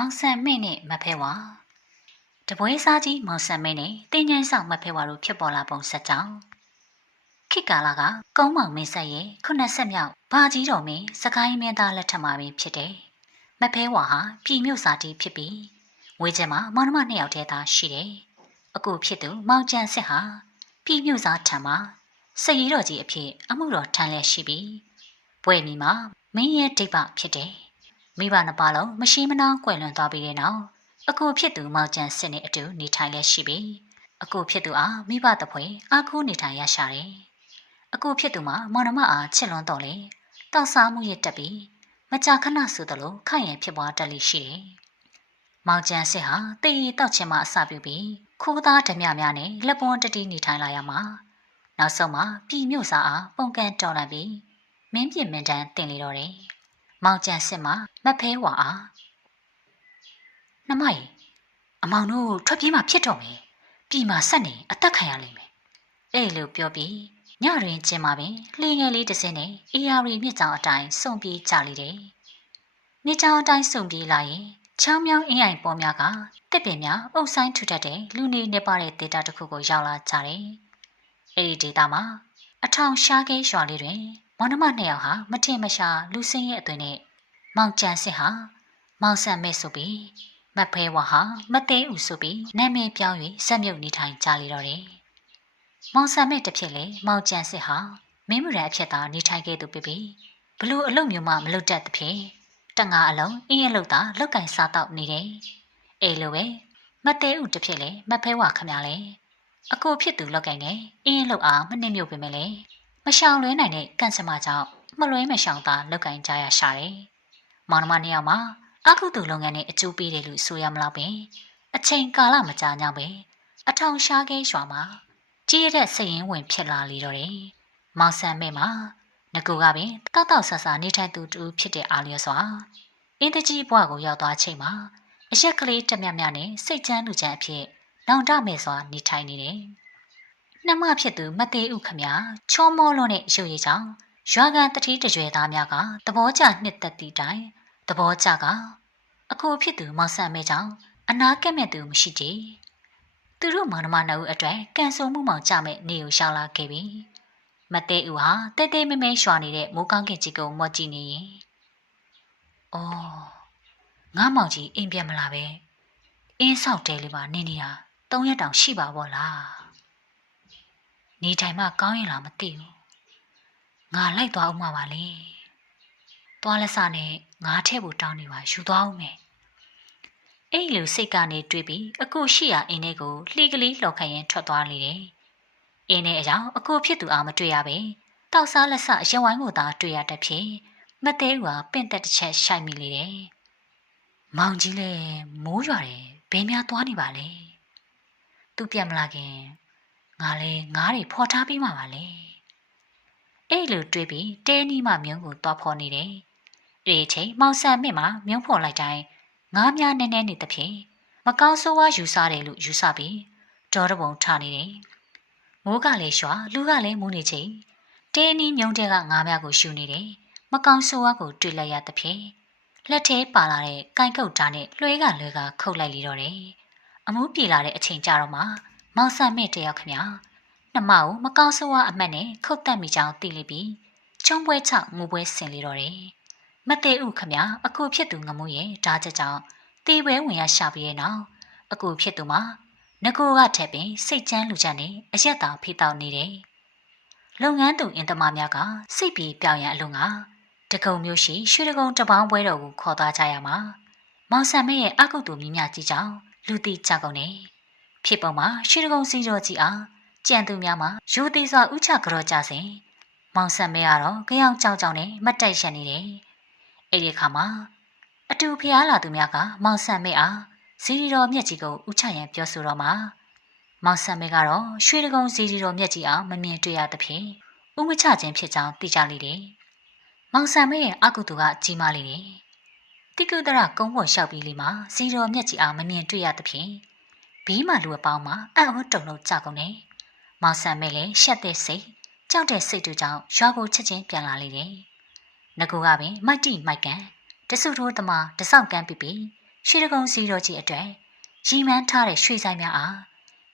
မောင်ဆန်မင်းနဲ့မဖဲဝါတပွဲစားကြီးမောင်ဆန်မင်းနဲ့တင်းញိုင်းဆောင်မဖဲဝါတို့ဖြစ်ပေါ်လာပုံဆက်ကြောင်းခေတ်ကာလကကုန်းမောင်မင်းဆက်ရဲ့80မြောက်ဘာကြီးတော်မင်းစကိုင်းမင်းသားလက်ထက်မှာပဲဖြစ်တယ်မဖဲဝါဟာပြည်မြို့စာတီဖြစ်ပြီးဝေကျဲမှာမောင်နှမ2ယောက်တည်းသာရှိတယ်အခုဖြစ်သူမောင်ကျန်စစ်ဟာပြည်မြို့စာထံမှာစရီတော်ကြီးအဖြစ်အမှုတော်ထမ်းလက်ရှိပြီးပွဲမီမှာမင်းရဲ့ဒိတ်ပဖြစ်တယ်မိဘနှစ်ပါးလုံးမရှိမနှောင်းကွယ်လွန်သွားပြီးတဲ့နောက်အကိုဖြစ်သူမောင်ကျန်စစ်နဲ့အတူနေထိုင်လက်ရှိပြီးအကိုဖြစ်သူအားမိဘတပွဲအားကိုးနေထိုင်ရရှာတယ်။အကိုဖြစ်သူမှာမောင်နှမအားချစ်လွန်တော်လေတောက်စားမှုရတက်ပြီးမကြာခဏဆိုသလိုခန့်ရန်ဖြစ်ပွားတတ်လိရှိတယ်။မောင်ကျန်စစ်ဟာတေးတောက်ချင်မှအစပြုပြီးခိုးသားဓမြများနဲ့လက်ပွန်းတတိနေထိုင်လာရမှာနောက်ဆုံးမှာပြည်မြို့စားအားပုံကန်တော်လာပြီးမင်းပြင်းမင်းတန်းတင်လေတော့တယ်။မောင်ကျန်စစ်မှာမဖဲဝါအားနှမကြီးအမောင်တို့ထွက်ပြေးမှဖြစ်တော့မယ်ပြည်မှာဆက်နေအသက်ခံရလိမ့်မယ်အဲ့လိုပြောပြီးညတွင်ကျင်းမှာပင်လှေငယ်လေးတစ်စင်းနဲ့အေယာရီမြစ်ကြောင်အတိုင်းစုံပြေးကြလိတယ်မြစ်ကြောင်အတိုင်းစုံပြေးလာရင်ချောင်းမြောင်းအင်းအိုင်ပေါ်များကတစ်ပင်များအုပ်ဆိုင်ထူထပ်တဲ့လူနေနေပါတဲ့ဒေတာတစ်ခုကိုရောက်လာကြတယ်အဲ့ဒီဒေတာမှာအထောင်ရှားခဲရွာလေးတွင်မောင်နှမ2ယောက်ဟာမထင်မရှားလူစင်းရဲ့အသွင်နဲ့မောင်ကျန်စစ်ဟာမောင်ဆန်မဲ့ဆိုပြီးမဖဲဝါဟာမသိဦးဆိုပြီးနာမည်ပြောင်း၍ဆက်မြုပ်နေထိုင်ကြလေတော့တယ်။မောင်ဆန်မဲ့တစ်ဖြစ်လေမောင်ကျန်စစ်ဟာမင်းမရအဖြစ်သာနေထိုင်ခဲ့သူဖြစ်ပြီးဘလို့အလုပ်မျိုးမှမလုပ်တတ်သဖြင့်တငါအလုံးအင်းအလုပ်သာလောက်ကင်စားတော့နေတယ်။အဲလိုပဲမသိဦးတစ်ဖြစ်လေမဖဲဝါခမလေအကိုဖြစ်သူလောက်ကင်နဲ့အင်းအလုပ်အားမနှိမ့်မြုပ်ပေမဲ့လေမရှောင်လွဲနိုင်တဲ့ကန့်စမကြောင့်မလွဲမရှောင်သာလောက်ကင်ကြရရှာတယ်။မောင်နှမ2ယောက်မှာအခုသူလုပ်ငန်းနဲ့အကျိုးပေးတယ်လို့ဆိုရမလို့ပင်အချိန်ကာလမကြာညောင်းပဲအထောင်ရှားခဲရွာမှာကြီးရတဲ့စရင်ဝင်ဖြစ်လာလေတော့တယ်။မောင်ဆန်မဲမှာငကူကပင်တောက်ဆဆနေထိုင်သူတူဖြစ်တဲ့အာလျောစွာအင်းတကြီးဘွားကိုရောက်သွားချိန်မှာအရက်ကလေးတမြမြနဲ့စိတ်ချမ်းလူချမ်းအဖြစ်နောင်တမဲ့စွာနေထိုင်နေတယ်။နှမဖြစ်သူမသေးဥခမချောမောလုံးနဲ့ရုပ်ရည်ကြောင့်ရွာကန်တတိတကြွယ်သားများကသဘောကျနှစ်သက်သည့်တိုင်သဘောကျကအခုဖြစ်သူမောင်ဆန်မဲကြောင့်အနာကက်မဲ့သူမရှိကြသူတို့မောင်နှမ2ဦးအတွက်ကန်ဆုံမှုမောင်ကြမဲ့နေကိုရှောင်လာခဲ့ပြီမသေးဦးဟာတဲတဲမဲမဲရွာနေတဲ့မိုးကောင်းကင်ကြီးကိုမော့ကြည့်နေရင်အော်ငါမောင်ကြီးအိမ်ပြန်မလာပဲအင်းဆောက်တဲလေးပါနေနေတာ3ရက်တောင်ရှိပါဘောလားနေထိုင်မှကောင်းရင်လားမသိဘူးငါလိုက်သွားဦးမှာပါလေသွားလက်စနဲ့ငါထဲဖို့တောင်းနေပါယူသွားအောင်မယ်အဲ့လိုစိတ်ကနေတွေးပြီးအခုရှိရအင်းထဲကိုလှီကလေးလှော်ခရင်ထွက်သွားလေတယ်အင်းထဲအကြောင်းအခုဖြစ်သူအားမတွေ့ရပဲတောက်စားလက်စရဝိုင်းကိုသာတွေ့ရတတ်ဖြစ်မသေးဘူးဟာပင့်သက်တစ်ချက်ရှိုက်မိလေတယ်မောင်ကြီးလည်းမိုးရွာတယ်ဘယ်များသွားနေပါလဲသူပြန်မလာခင်ငါလည်းငါးတွေဖော်ထားပြီးမှပါလေအဲ့လိုတွေးပြီးတဲနီးမှမြုံကိုသွားဖော်နေတယ်ဒီအချိန်မောင်ဆန်မြင့်မှာမြုံဖော်လိုက်တိုင်းငါးများနဲနဲနေသဖြင့်မကောင်းဆိုးဝါးယူစားတယ်လို့ယူဆပြီးဒေါ်တပုံထနေတယ်မိုးကလည်းရွာလူကလည်းမူးနေချိန်တဲနီးမြုံတဲ့ကငါးများကိုရှူနေတယ်မကောင်းဆိုးဝါးကိုတွေ့လိုက်ရသဖြင့်လက်ထဲပါလာတဲ့ကိုင်ကုတ်ဓာတ်နဲ့လွှဲကခုတ်လိုက်လေတော့တယ်အမှုပြေလာတဲ့အချိန်ကြတော့မှမောင်ဆန်မြင့်တယောက်ခမနှမကိုမကောင်းဆိုးဝါးအမှတ်နဲ့ခုတ်တက်မိကြောင်းသိလိပြီးချုံပွဲချငိုပွဲဆင်လေတော့တယ်မသေးဥခမအခုဖြစ်သူငမိုးရဲ့ဓာတ်ချက်ကြောင့်တေးပွဲဝင်ရရှာပြီးတဲ့နောက်အခုဖြစ်သူမှာငကိုကထက်ပင်စိတ်ချမ်းလူချမ်းနဲ့အရက်သာဖိတောက်နေတယ်လုပ်ငန်းသူအင်တမများကစိတ်ပြေပြောင်းရန်အလုံးကတကုံမျိုးရှိရွှေတကုံတပေါင်းပွဲတော်ကိုခေါ်သွားကြရမှာမောင်ဆန်မဲရဲ့အကုတ်တူမြမြကြီးကြောင့်လူတိကြကုန်နေဖြစ်ပုံမှာရွှေတကုံစီတော်ကြီးအားကြံသူများမှာရိုးသေးစွာဥချကြောကြစဉ်မောင်ဆန်မဲကတော့ကြောင်ကြောင်နဲ့မတ်တိုက်ရနေတယ်အဲ့ဒီခါမှာအတူဖျားလာသူများကမောင်ဆန်မဲအားစီရီတော်မြက်ကြီးကိုဥချရန်ပြောဆိုတော့မှာမောင်ဆန်မဲကတော့ရွှေတကုံစီရီတော်မြက်ကြီးအောင်မမြင်တွေ့ရသဖြင့်ဥမချခြင်းဖြစ်ကြောင်းသိကြလေတယ်မောင်ဆန်မဲရဲ့အကုသူကကြီးမားလေတယ်တိကုဒရကုန်းပေါ်လျှောက်ပြီးလေမှာစီရီတော်မြက်ကြီးအောင်မမြင်တွေ့ရသဖြင့်ဘေးမှလူအပေါင်းမှာအံ့ဩတုန်လှုပ်ကြကုန်တယ်မောင်ဆန်မဲလည်းရှက်တဲ့စိတ်ကြောက်တဲ့စိတ်တို့ကြောင့်ရွာကိုချက်ချင်းပြန်လာလေတယ်ငကူကပင်မိုက်တိမိုက်ကန်တဆုထိုးသမားတဆောက်ကန်းပြပြီး ရွှေတကုံစီတော်ကြီးအတွက်ရီမန်းထားတဲ့ရွှေဆိုင်များအား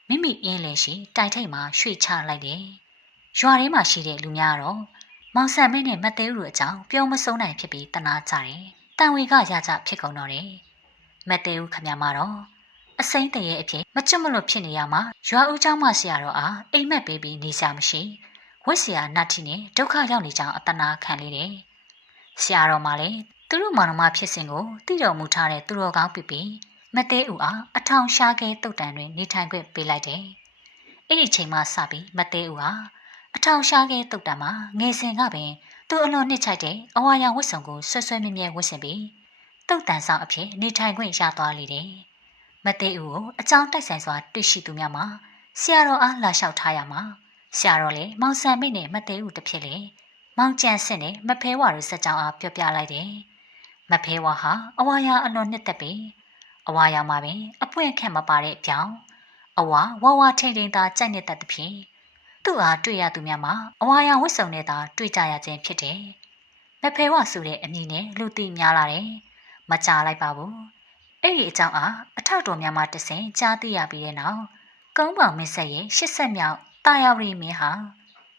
မိမိအင်းလယ်ရှိတိုင်ထိပ်မှာရွှေချလိုက်တယ်။ရွာထဲမှာရှိတဲ့လူများတော့မောင်ဆန်မင်းနဲ့မသေးဦးတို့အကြောင်းပြောမဆုံးနိုင်ဖြစ်ပြီးတနာကြတယ်။တန်ဝေကရကြဖြစ်ကုန်တော့တယ်။မသေးဦးခမမှာတော့အစိမ့်တရဲ့အဖြစ်မကျွတ်မလို့ဖြစ်နေရမှာရွာဦးเจ้าမဆရာတော်အားအိမ်မက်ပေးပြီးနေစားမရှိဝက်ဆရာနတ်ထီနဲ့ဒုက္ခရောက်နေကြောင်းအတနာခံလေတယ်။ဆရာတော်မှလည်းသူတို့မောင်နှမဖြစ်စဉ်ကိုသိတော်မူထားတဲ့သူတော်ကောင်းပြီးမသေးဦးအားအထောင်ရှားကဲတုတ်တန်တွင်နေထိုင်ခွင့်ပေးလိုက်တယ်။အဲ့ဒီချိန်မှစပြီးမသေးဦးဟာအထောင်ရှားကဲတုတ်တန်မှာငယ်စဉ်ကပင်သူအလွန်နှစ်ချိုက်တဲ့အဝါရောင်ဝတ်စုံကိုဆွဆွဲမြဲမြဲဝတ်ဆင်ပြီးတုတ်တန်ဆောင်အဖြစ်နေထိုင်ခွင့်ရသွားလေတယ်။မသေးဦးကိုအကြောင်းတိုက်ဆိုင်စွာတွေ့ရှိသူများမှာဆရာတော်အားလာလျှောက်ထားရမှာဆရာတော်လည်းမောင်ဆန်မိတ်နဲ့မသေးဦးတစ်ဖြစ်လေမောင်ကျန်စစ်နဲ့မဖဲဝါတို့စက်ကြောင်းအားပြောပြလိုက်တယ်။မဖဲဝါဟာအဝါရောင်အလွန်နှစ်သက်ပြီးအဝါရောင်မှာပင်အပွင့်ခက်မပါတဲ့အပြောင်းအဝါဝဝထိန်ထိန်သာကြိုက်နေတတ်သဖြင့်သူ့အားတွေ့ရသူများမှာအဝါရောင်ဝတ်စုံနဲ့သာတွေ့ကြရခြင်းဖြစ်တယ်။မဖဲဝါဆိုတဲ့အမည်နဲ့လူသိများလာတယ်။မကြားလိုက်ပါဘူး။အဲ့ဒီအကြောင်းအားအထောက်တော်များမှတဆင်ကြားသိရပြီးတဲ့နောက်ကုန်းပေါင်မင်းဆက်ရဲ့80မြောက်တာယာဝရီမင်းဟာ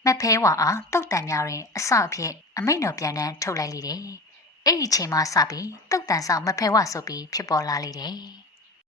မဖဲဝါအားတုတ်တန်များတွင်အဆောက်အဖြစ်အမိန့်တော်ပြန်တန်းထုတ်လိုက်လေတယ်။အဲ့ဒီချိန်မှစပြီးတုတ်တန်ဆောင်မဖဲဝါဆိုပြီးဖြစ်ပေါ်လာလေတယ်။